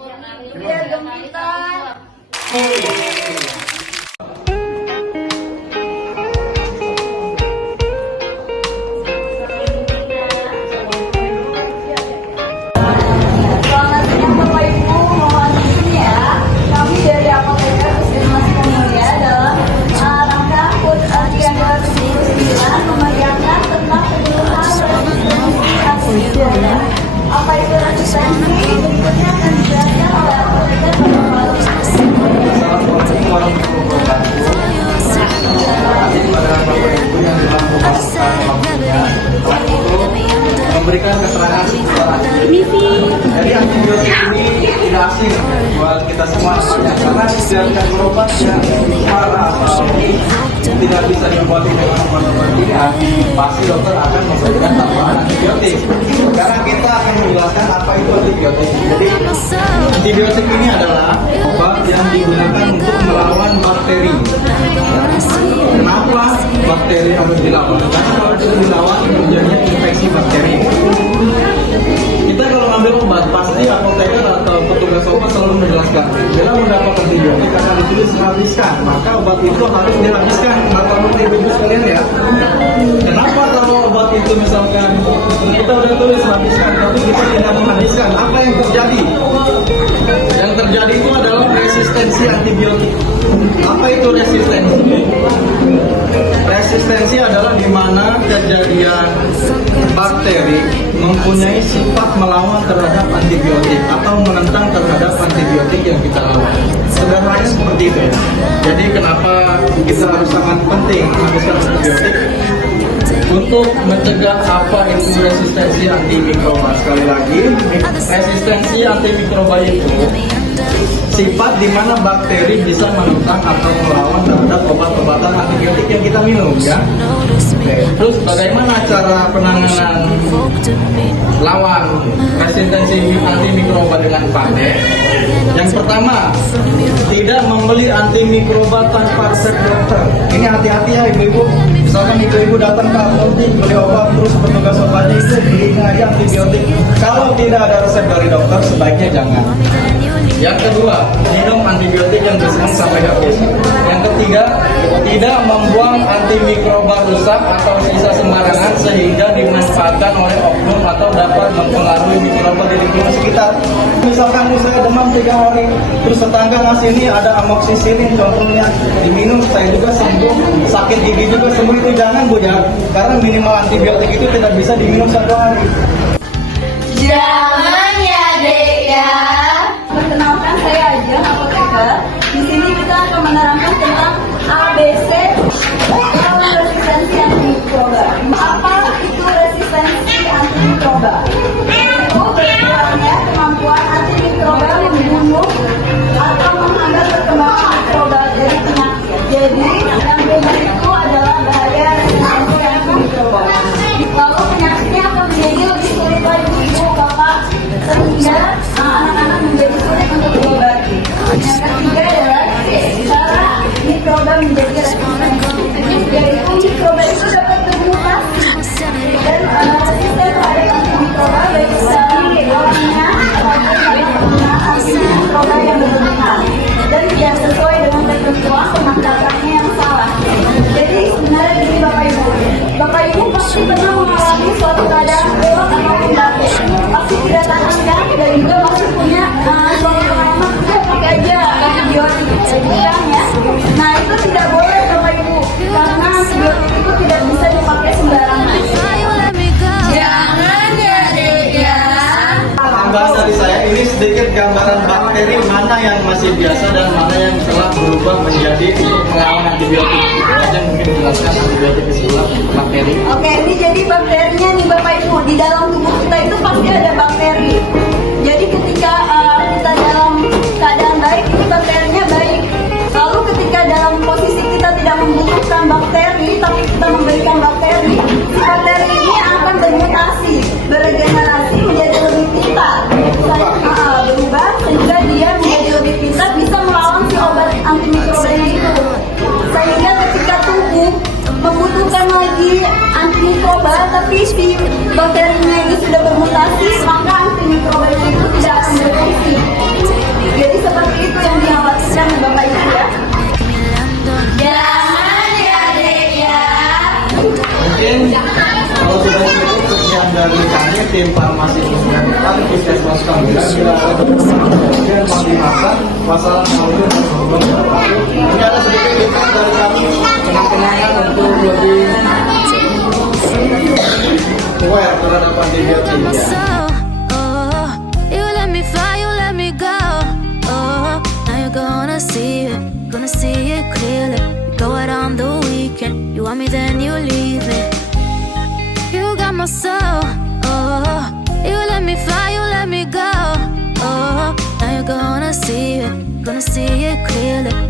Lihat dong kita. Selamat siang Bapak Ibu, mohon izin ya. Kami dari Apoteker Puskesmas Pemulia dalam rangka HUT Asia 2009 memeriahkan tentang penyuluhan resistensi antibiotik. Apa itu resistensi? Berikutnya akan dijelaskan oleh Apoteker Bapak. Assalamualaikum warahmatullahi wabarakatuh. Pada Bapak Ibu yang telah memasukkan waktunya untuk memberikan keterangan secara jadi antibiotik ini tidak asing buat kita semua karena tidak berobat yang parah atau tidak bisa dibuat dengan obat-obat kimia, pasti dokter akan memberikan tambahan antibiotik. Sekarang kita akan menjelaskan apa itu antibiotik. Jadi antibiotik ini adalah obat yang digunakan untuk melawan bakteri. Kenapa bakteri harus dilawan? Karena kalau tidak dilawan terjadinya infeksi bakteri. Kita kalau ambil obat pasti apoteker atau petugas obat selalu menjelaskan bila mendapat antibiotik akan ditulis habiskan, maka obat itu harus dihabiskan. Maka ibu-ibu sekalian ya, kenapa kalau obat itu misalkan kita udah tulis habiskan tapi kita tidak menghabiskan, apa yang terjadi? Yang terjadi itu adalah resistensi antibiotik. Apa itu resistensi? Resistensi adalah di mana kejadian bakteri mempunyai sifat melawan terhadap antibiotik atau menentang terhadap antibiotik yang kita lawan. Sederhananya seperti itu ya. Jadi kenapa kita harus sangat penting menghabiskan antibiotik? Untuk mencegah apa itu resistensi antimikroba. Sekali lagi, resistensi antimikroba itu sifat di mana bakteri bisa menentang atau melawan terhadap obat-obatan antibiotik yang kita minum ya. Terus bagaimana cara penanganan lawan resistensi antimikroba dengan pandai? Yang pertama, tidak membeli antimikroba tanpa resep dokter. Ini hati-hati ya ibu-ibu. Misalkan ibu-ibu datang ke apotek beli obat terus petugas obatnya itu belinya aja antibiotik. Kalau tidak ada resep dari dokter sebaiknya jangan. Yang kedua, minum antibiotik yang diserang sampai habis. Yang ketiga, tidak membuang antimikroba rusak atau sisa sembarangan sehingga dimanfaatkan oleh oknum atau dapat mempengaruhi mikroba di lingkungan sekitar. Misalkan saya demam 3 hari, terus tetangga ngasih ini ada amoxicillin contohnya, diminum saya juga sembuh, sakit gigi juga sembuh, itu jangan Bu ya, karena minimal antibiotik itu tidak bisa diminum 1 hari. Jangan ya Dek ya. Perkenalkan saya aja Apoteker. Di sini kita akan menerangkan tentang ABC atau resistensi antimikroba. Apa itu resistensi antimikroba? Itu berkurangnya kemampuan antimikroba membunuh atau menghambat perkembangan mikroba dari penyakit. Jadi yang bebas itu adalah bahaya resistensi antimikroba. Lalu penyakitnya akan menjadi lebih sulit bagi ibu bapak sehingga anak-anak menjadi sulit untuk diobati. Yang ketiga adalah cara mikroba menjadi resistensi, yaitu mikroba itu dapat bermutasi dan resisten terhadap antimikroba baik secara orangnya maupun pada penggunaan antimikroba yang berlebihan dan tidak sesuai dengan ketentuan pemakaiannya yang salah. Jadi sebenarnya begini Bapak Ibu pasti pernah mengalami suatu keadaan pilek atau batuk, pasti tidak tahan kan, dan juga masih punya suatu pengalaman juga pakai aja antibiotik kan ya. Nah itu tidak boleh Bapak Ibu, karena antibiotik itu tidak bisa dipakai sembarangan. Jangan ya Dek ya. Tambahan dari saya ini sedikit gambaran bakteri mana yang masih biasa dan mana yang telah berubah menjadi untuk melawan antibiotik. Itu aja mungkin jelaskan antibiotik istilah bakteri. Oke, ini jadi bakterinya nih Bapak Ibu, di dalam tubuh kita itu pasti ada bakteri. Jadi ketika kita dalam keadaan baik, ini bakterinya baik. Lalu ketika dalam posisi kita tidak membutuhkan bakteri, tapi kita memberikan bakteri, bakteri ini akan bermutasi, beregenerasi menjadi lebih pintar, berubah sehingga dia menjadi lebih pintar, bisa melawan si obat antimikrobanya itu. Sehingga ketika tubuh membutuhkan lagi antimikroba, tapi si bakterinya ini sudah bermutasi, maka antimikrobanya itu tidak akan berfungsi. sistem farmasi yang paling puskesmas kami bila ada kemudian menggunakan masalah maupun ini ada sedikit info dari kami kenang-kenangan untuk lebih aware terhadap antibiotik ya. You let me fly, you let me go. Now you're gonna see it clearly. You go out on the weekend, you want me then you leave me. You got my soul. You let me fly, you let me go. Now you're gonna see it clearly.